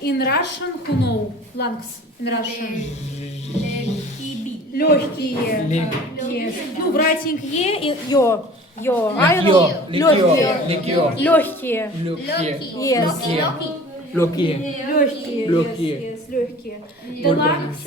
in Russian, who know lungs in Russian? Легкие. Yes. Ну, в writing yo. I know. Легкие. Yes. Легкие. The lungs,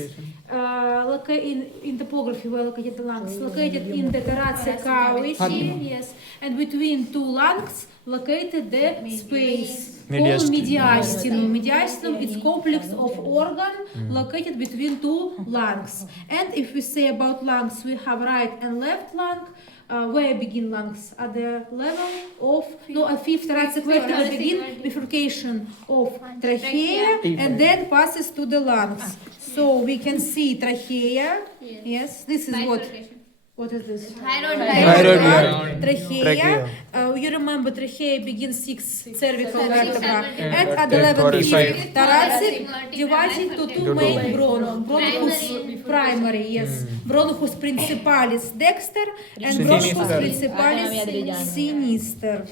in topography, we located the lungs, located in the thoracic cavity, yes, and between two lungs, located the space called mediastinum. Mediastinum is complex of organ located between two lungs. And if we say about lungs, we have right and left lung. Where begin lungs? At the level of fifth thoracic vertebra begin bifurcation of trachea and then passes to the lungs. So we can see trachea. Yes, this is what. What is this? Thyroid. Trachea. You remember trachea begins 6 cervical vertebra and at the level 5 thoracic dividing to two main bronchus primary, yes. Bronchus principalis dexter and bronchus principalis sinister.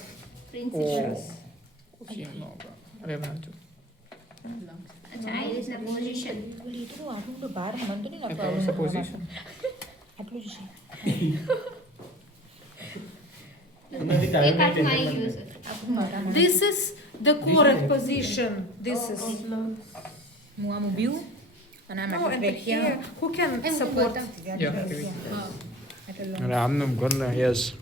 This is the correct position. This is. And here, who can support? Yes.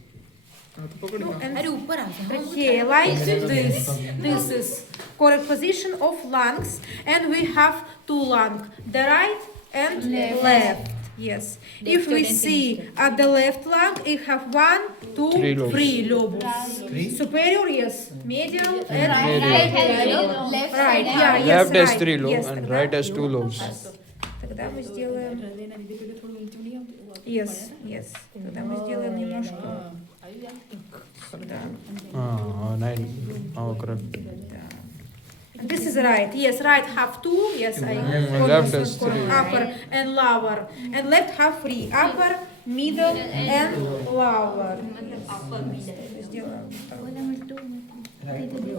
Okay, like this. This is correct position of lungs, and we have two lungs, the right and left. Yes. If we see at the left lung, we have 1, 2, 3 lobes. Superior, yes. Medial and right. Yeah, yes, Left has right. 3 lobes Yes, and тогда- right has 2 lobes. Тогда мы сделаем. Yes, yes. Тогда мы сделаем немножко. Да. Nine. Correct. This is right. Yes, right have 2. Yes, I left has 3. upper and lower, and left have 3. Upper, middle, and lower.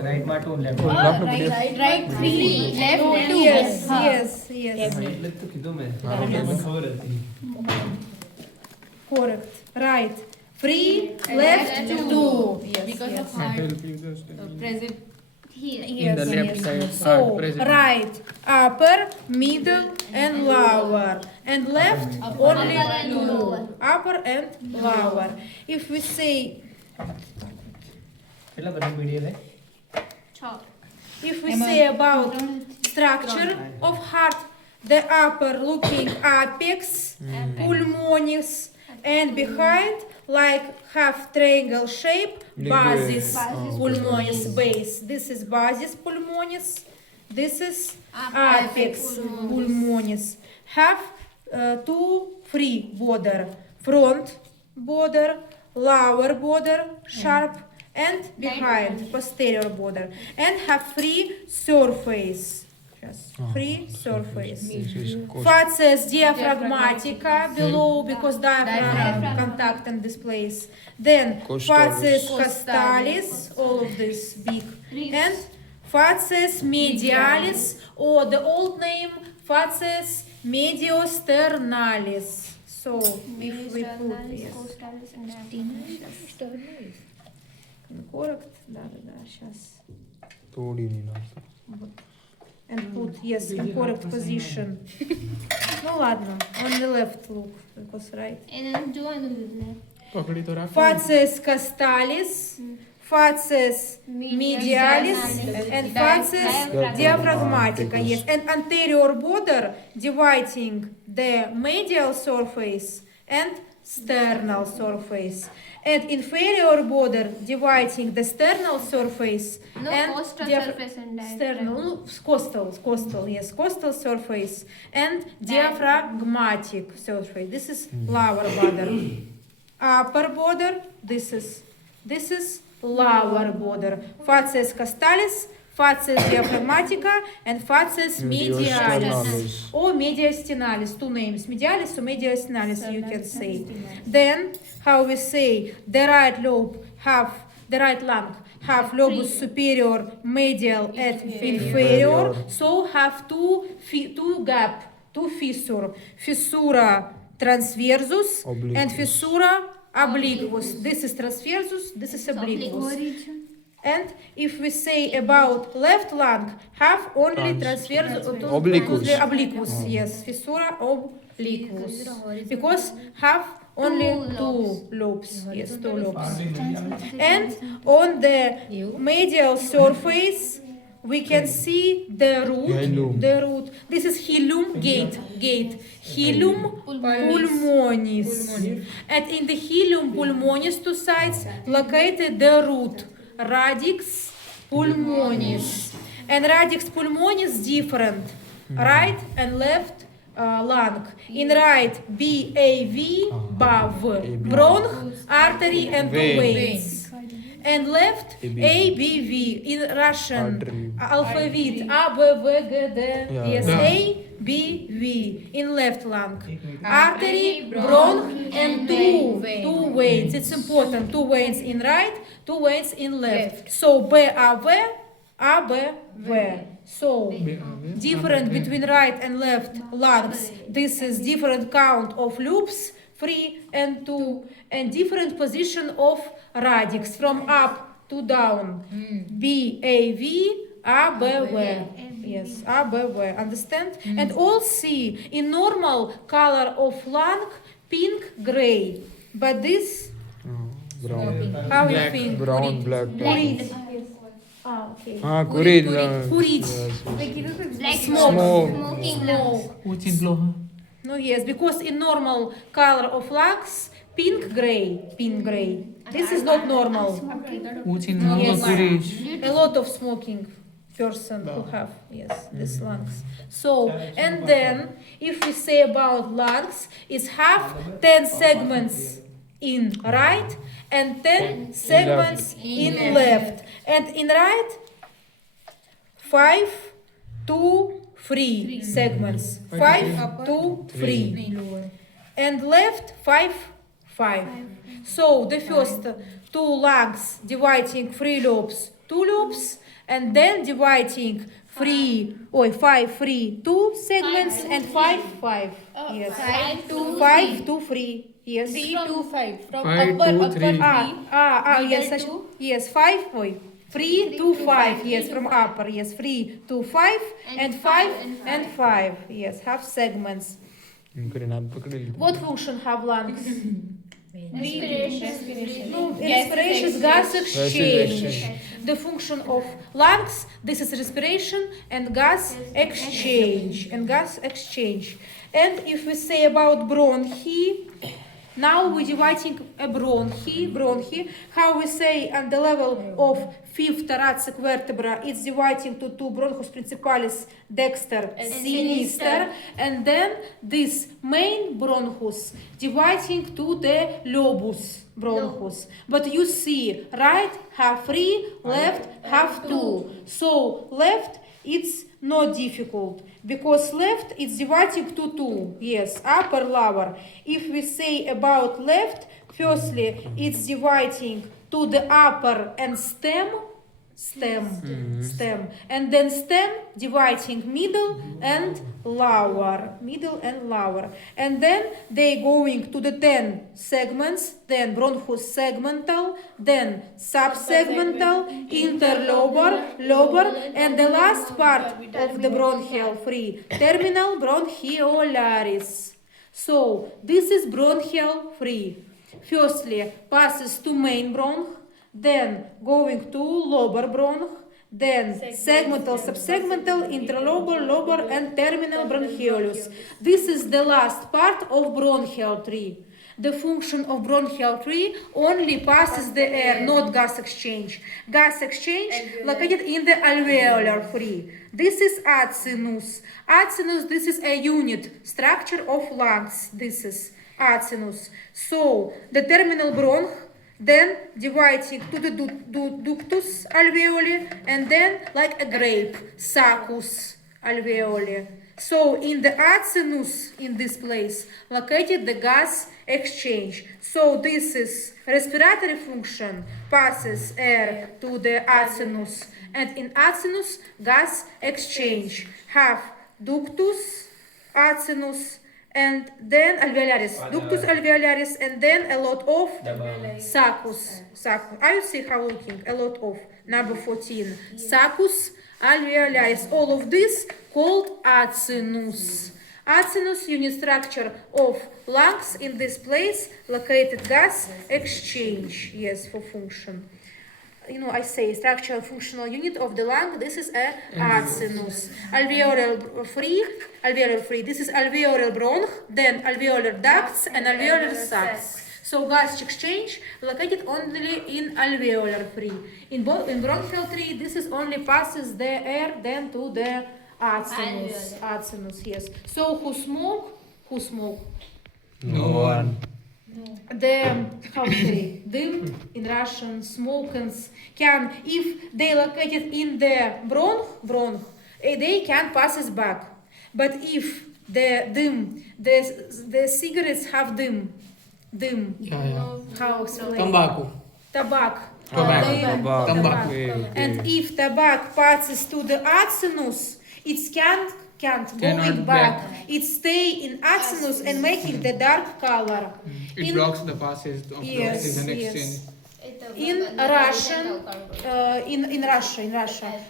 Right मा two left. Right 3 left Yes. तो किधर में? खबर रहती. Correct. Right. 3, left 2. because of heart present here. In the left side. So right, upper, middle, and lower, and left only 2. Upper and lower. If we say. पहला button medial है. If we say about structure of heart, the upper looking apex, pulmonis, and behind like half triangle shape, basis pulmonis base. This is basis pulmonis. This is apex pulmonis. Have 2 free border, front border, lower border, sharp, and behind posterior border, and have free surface. Just free surface. Facies diaphragmatica below because diaphragm contact and displace. Then facies costalis, all of this big, and facies medialis, or the old name facies mediosternalis. So if we put yes. Correct, да, сейчас. And put, yes, in correct position. Ну ладно, on the left look, because right. Facies costalis, facies medialis, and facies diaphragmatica, yes. And anterior border dividing the medial surface and sternal surface. And inferior border dividing the sternal surface and sternal, costal, yes, costal surface and diaphragmatic surface. This is lower border. Upper border, this is lower border. Facies costalis, facies diaphragmatica, and facies medialis or mediastinalis. 2 names, medialis or mediastinalis, you can say. Then how we say the right lobe have the right lung have lobus superior, medial, and inferior. So have two gap, two fissure. Fissura transversus and Obliquus. fissura obliquus. This is transversus, this is obliquus. And if we say about left lung, have only transversus, Obliquus. obliquus, yes, fissura obliquus, because have only two lobes, yes, two lobes. And on the medial surface, we can see the root. Hilum. The root. This is hilum gate. Hilum pulmonis. And in the hilum pulmonis, two sides, located the root. Radix pulmonis. And radix pulmonis different. Right and left lung. In right, BAV, BAV, bronch, artery, and two veins. And left, ABV, in Russian alphabet, A, B, V, G, D, yes, ABV, in left lung. Artery, bronch, and two veins. It's important, two veins in right, two veins in left. So, BAV, ABV. So, different between right and left lungs. This is different count of loops, 3 and 2, and different position of radix from up to down. BAV, ABV. Yes, ABV. Understand? And all see in normal color of lung, pink, gray. But this, Brown. how you think? Brown, black. Kurit. Okay. Kurit. Kurit. Smoking lungs. Smoke. No, yes, because in normal color of lungs, pink gray. This is not normal. Yes. A lot of smoking person who have, yes, these lungs. So, and then if we say about lungs, it's have 10 segments in right and 10 segments in left. And in right, 5, 2, 3 segments. 5, 2, 3. And left, 5, 5. So the first two lungs dividing 3 lobes, 2 lobes, and then dividing 5, 3, 2 segments, and 5, 5. Yes. 5, 2, 3. Yes. 3 to 5. From 5 upper, to 3. Yes. Yes, 5. 3 to 5. Yes, from upper. Yes, 3 to 5 and 5 and 5. Yes, have segments. What function have lungs? Respiration. No, respiration is gas exchange. The function of lungs, this is respiration and gas exchange. And if we say about bronchi, now we're dividing a bronchi. How we say on the level of fifth thoracic vertebra, it's dividing to two bronchus principalis, dexter, sinister, and then this main bronchus dividing to the lobus bronchus. But you see, right have 3, left have 2. So left it's not difficult, because left is dividing to 2. Yes, upper, lower. If we say about left, firstly, it's dividing to the upper and stem, and then stem dividing middle and lower, and then they going to the 10 segments, then bronchus segmental, then subsegmental, interlobar, lobar, and the last part of the bronchial free, terminal bronchiolaris. So this is bronchial free. Firstly, passes to main bronch, then going to lobar bronch, then segmental, subsegmental, interlobar, lobar, and terminal bronchiolus. This is the last part of bronchial tree. The function of bronchial tree only passes the air, not gas exchange. Gas exchange located in the alveolar tree. This is acinus. Acinus, this is a unit structure of lungs. This is acinus. So the terminal bronch, then dividing to the ductus alveoli, and then like a grape, saccus. alveoli. So in the acinus, in this place, located the gas exchange. So this is respiratory function, passes air to the acinus, and in acinus, gas exchange. Have ductus acinus, and then alveolaris, ductus alveolaris, and then a lot of saccus. Are you see how looking? A lot of number 14. Saccus alveolaris. All of this called acinus. Acinus, unit structure of lungs. In this place, located gas exchange. Yes, for function. You know, I say structural functional unit of the lung. This is a acinus. Alveolar free. This is alveolar bronch, then alveolar ducts and alveolar sacs. So gas exchange located only in alveolar free. In bronchial tree, this is only passes the air then to the acinus. Acinus, yes. So who smoke? Who smoke? No one. The how to say dim in Russian, smokers can, if they located in the bronch, they can pass it back. But if the cigarettes have dim, how explain? Tobacco. And if tobacco passes to the acinus, it can't going back. It stay in acinus and making the dark color. It blocks the passage of the oxygen exchange. In Russia,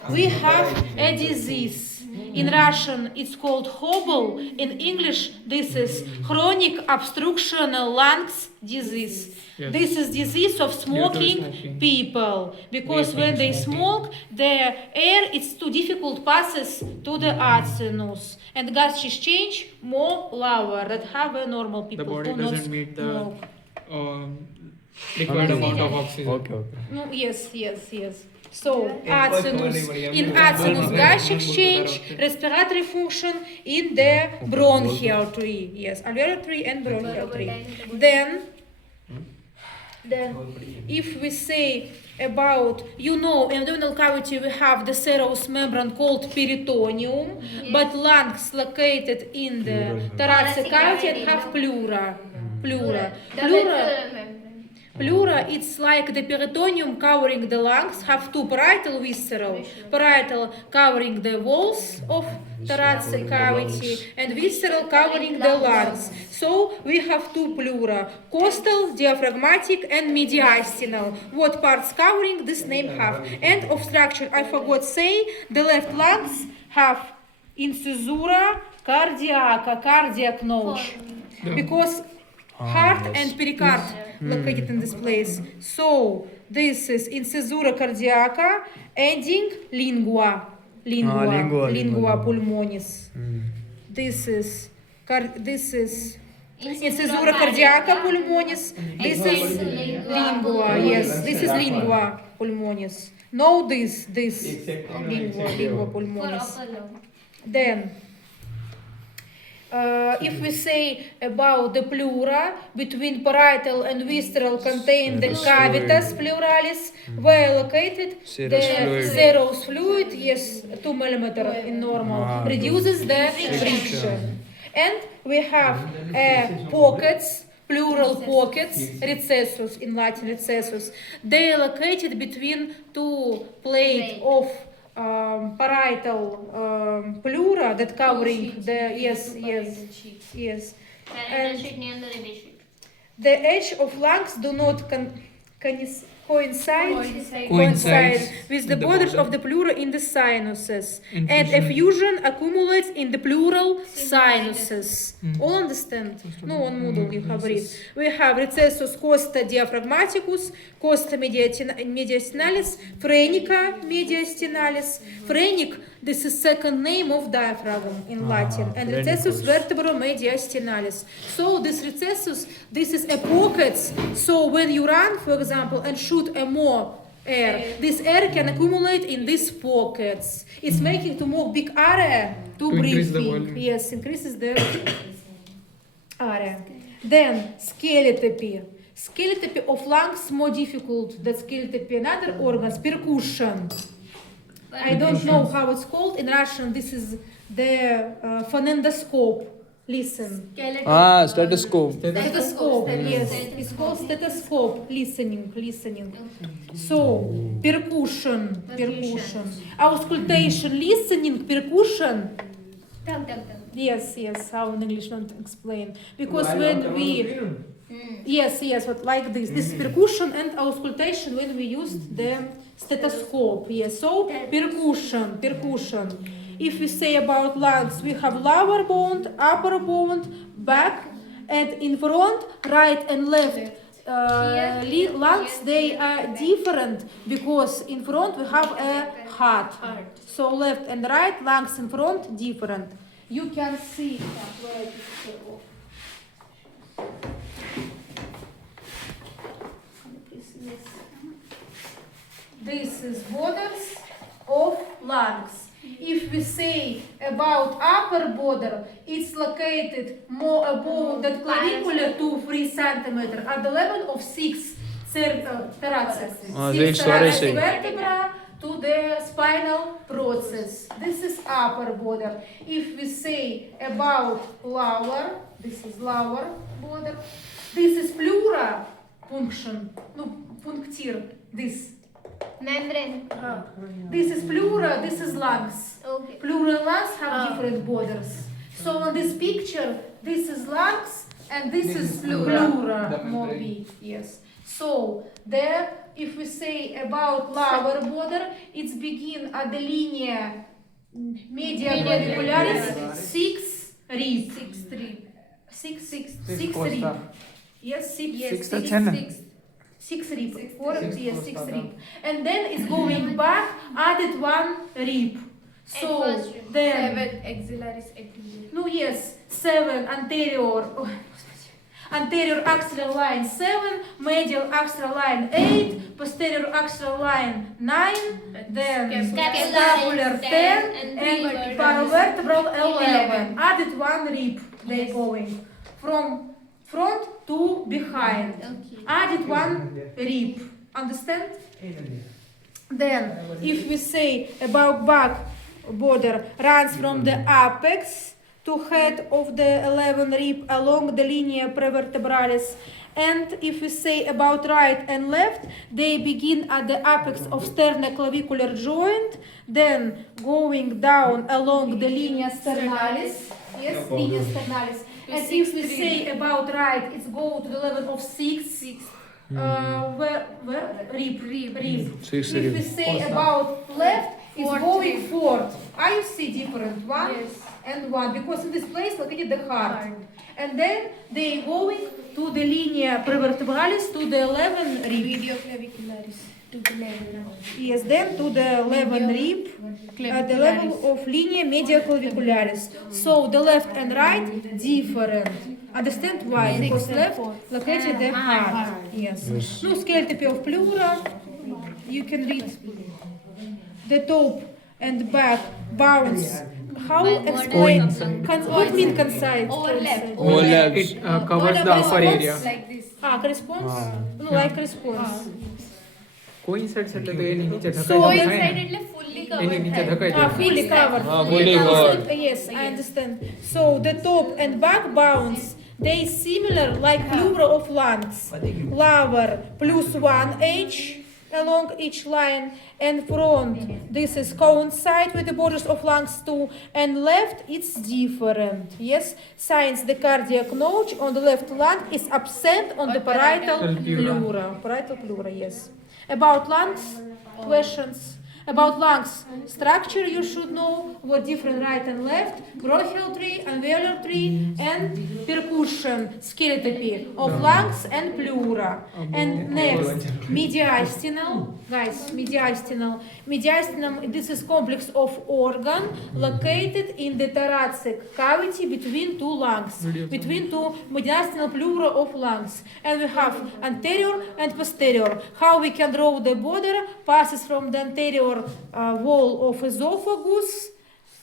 we have a disease. In Russian, it's called hobble. In English, this is chronic obstructional lungs disease. Yes. This is disease of smoking people, because when they smoke, the air it's too difficult passes to the acinus, and gas exchange more lower that have a normal people. The body who not doesn't meet the smoke. required amount of oxygen. Okay. No, yes. So acinus, in acinus gas exchange, respiratory function in the bronchial tree. Yes, alveolar tree and bronchial tree. Then if we say about, in abdominal cavity we have the serous membrane called peritoneum, but lungs located in the thoracic cavity and have pleura. Pleura, it's like the peritoneum covering the lungs, have two parietal visceral. Parietal covering the walls of thoracic cavity and visceral covering the lungs. So we have two pleura, costal, diaphragmatic and mediastinal. What parts covering this name have? End of structure, I forgot say, the left lungs have incisura cardiaca, cardiac notch. Because heart and pericard located in this place. So this is incisura cardiaca, ending lingua pulmonis. This is incisura cardiaca pulmonis. This is lingua. Yes, this is lingua pulmonis. Know this lingua pulmonis. Then if we say about the pleura, between parietal and visceral contain the cavitas pleuralis, where located the serous fluid, yes, 2 mm in normal, reduces the friction. And we have pockets, pleural pockets, recessus, in Latin recessus. They are located between two plates of parietal pleura that covering the yes. And the edge of lungs do not coincide with the borders of the pleura in the sinuses, and effusion accumulates in the pleural sinuses. All understand? No, on Moodle you have read. We have recessus costa diaphragmaticus, costa mediastinalis, phrenica mediastinalis. Phrenic, this is second name of diaphragm in Latin, and recessus vertebromediastinalis. So this recessus, this is a pocket. So when you run, for example, and shoot a more air, this air can accumulate in these pockets. It's making to more big area to breathe. Yes, increases the area. Then skeletopy. Skeletopy of lungs more difficult than skeletopy in other organs. Percussion. I don't know how it's called. In Russian, this is the phonendoscope. Listen. Stethoscope. Stethoscope, yes. It's called stethoscope, listening. So, percussion. Auscultation, listening, percussion. Yes, how in English not explain. Because when we... Yes, what like this. This is percussion and auscultation when we used the stethoscope. Yes, so percussion. If we say about lungs, we have lower bone, upper bone, back, and in front, right and left lungs, they are different because in front we have a heart. So left and right lungs in front different. You can see this is borders of lungs. If we say about upper border, it's located more above that clavicular 2-3 centimeters at the level of 6 thoracic. 6 thoracic vertebra to the spinal process. This is upper border. If we say about lower, this is lower border. This is pleura function. No, puncture. This. Membrane. This is pleura, this is lungs. Okay. Pleura and lungs have different borders. So on this picture, this is lungs and this is pleura. More big, yes. So there, if we say about lower border, it's begin at the linea media clavicularis 6 rib. 6 rib. Yes, 6 rib. 6 rib. And then it's going back, added 1 rib. So then 7 axillaris anterior. no, yes, 7 anterior axial line 7, medial axial line 8, posterior axial line 9, then scapular 10, and paravertebral 11. Added 1 rib. They going from front to behind. Okay. Added 1 rib. Understand? Then, if we say about back border runs from the apex to head of the 11 rib along the linea prevertebralis, and if we say about right and left, they begin at the apex of sternoclavicular joint, then going down along the linea sternalis. Yes, linea sternalis. And if we say about right, it's go to the level of 6. Where rib. If we say about left, it's going forward. Are you see different? 1 and 1, because in this place located the heart. And then they going to the linea prevertebralis to the 11 rib. Medioclavicularis to the level. Yes, then to the 11 rib at the level of linea media clavicularis. So the left and right different. Understand why? Because left located the heart. Yes. No, scalp of pleura. You can read the top and back bounce. How explain? What mean concise? Overlap. It covers the upper area. Like this. Response? No, like response. Coincides એટલે તો એની નીચે So ધકાઈ Inside જાય એટલે fully એની covered. નીચે ધકાઈ જાય Fully covered. fully covered. Yes, I understand. So the top and back bounce, they similar like pleura of lungs. Lower plus 1H along each line, and front this is coincide with the borders of lungs too, and left it's different. Yes, since the cardiac notch on the left lung is absent on the parietal pleura. Parietal pleura, yes. About lungs, questions. About lungs structure, you should know what different right and left, bronchial tree, alveolar tree, and percussion, skeletopy of lungs and pleura. And next, mediastinal, guys, mediastinal. Mediastinum, this is complex of organ located in the thoracic cavity between two lungs, between two mediastinal pleura of lungs. And we have anterior and posterior. How we can draw the border passes from the anterior wall of esophagus,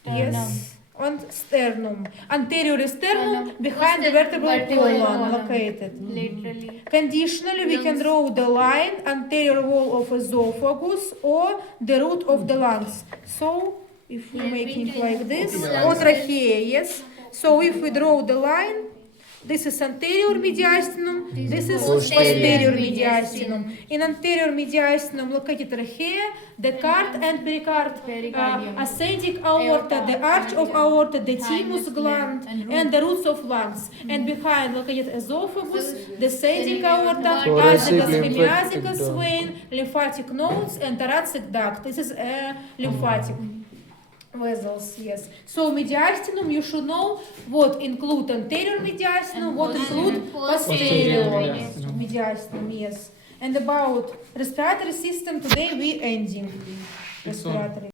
yes, and sternum. Anterior sternum behind the vertebral column located. Literally. Conditionally, we can draw the line anterior wall of esophagus or the root of the lungs. So, if we make it like this, or trachea, yes. So, if we draw the line, this is anterior mediastinum, this is posterior mediastinum. In anterior mediastinum, located trachea, the card and pericard, ascending aorta, the arch of aorta, the thymus gland, and the roots of lungs. And behind, located esophagus, descending aorta, Thoracic azygos, lymphatic hemiazygos duct. vein, lymphatic nodes, and thoracic duct. This is a lymphatic vessels, yes. So mediastinum, you should know what include anterior mediastinum, what include posterior mediastinum, yes. And about respiratory system, today we ending respiratory.